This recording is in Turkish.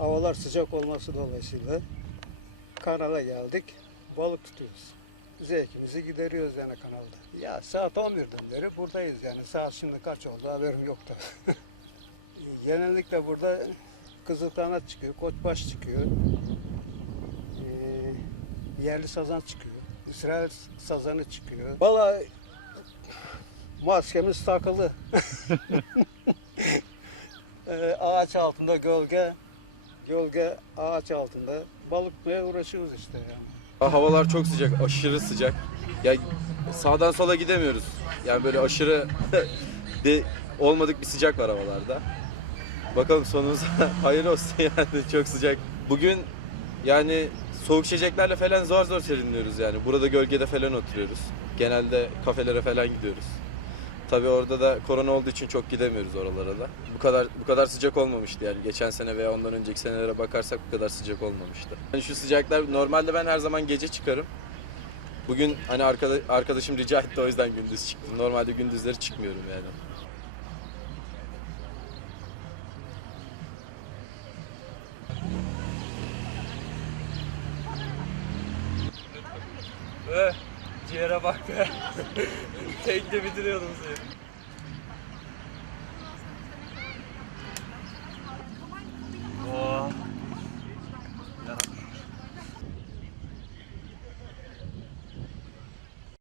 havalar sıcak olması dolayısıyla kanala geldik. Balık tutuyoruz. Zevkimizi gideriyoruz yani kanalda. Ya saat 11'den beri buradayız yani. Saat şimdi kaç oldu haberim yoktu. Genellikle burada kızılkanat çıkıyor, koçbaş çıkıyor. Ee, yerli sazan çıkıyor. İsrail sazanı çıkıyor. Vallahi maskemiz takılı. Ee, ağaç altında gölge, gölge ağaç altında balık tutmaya uğraşıyoruz işte yani. Havalar çok sıcak, aşırı sıcak. Ya sağdan sola gidemiyoruz. Yani böyle aşırı de olmadık bir sıcak var havalarda. Bakalım sonumuz hayır olsun yani çok sıcak. Bugün yani soğuk içeceklerle falan zor zor serinliyoruz yani. Burada gölgede falan oturuyoruz. Genelde kafelere falan gidiyoruz. Tabii orada da korona olduğu için çok gidemiyoruz oralara da. Bu kadar bu kadar sıcak olmamıştı yani geçen sene veya ondan önceki senelere bakarsak bu kadar sıcak olmamıştı. Yani şu sıcaklar normalde ben her zaman gece çıkarım. Bugün hani arkada, arkadaşım rica etti o yüzden gündüz çıktım. Normalde gündüzleri çıkmıyorum yani. Ve ciğere bak be. Tekte bitiriyordum seni.